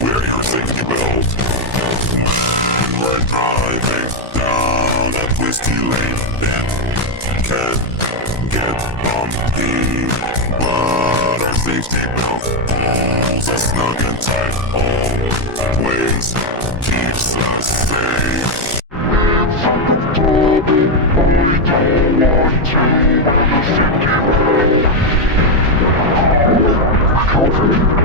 Wear your safety belt. We're driving down a twisty lane that can get bumpy, but our safety belt holds us snug and tight, always keeps us safe. I don't want to wear the safety belt.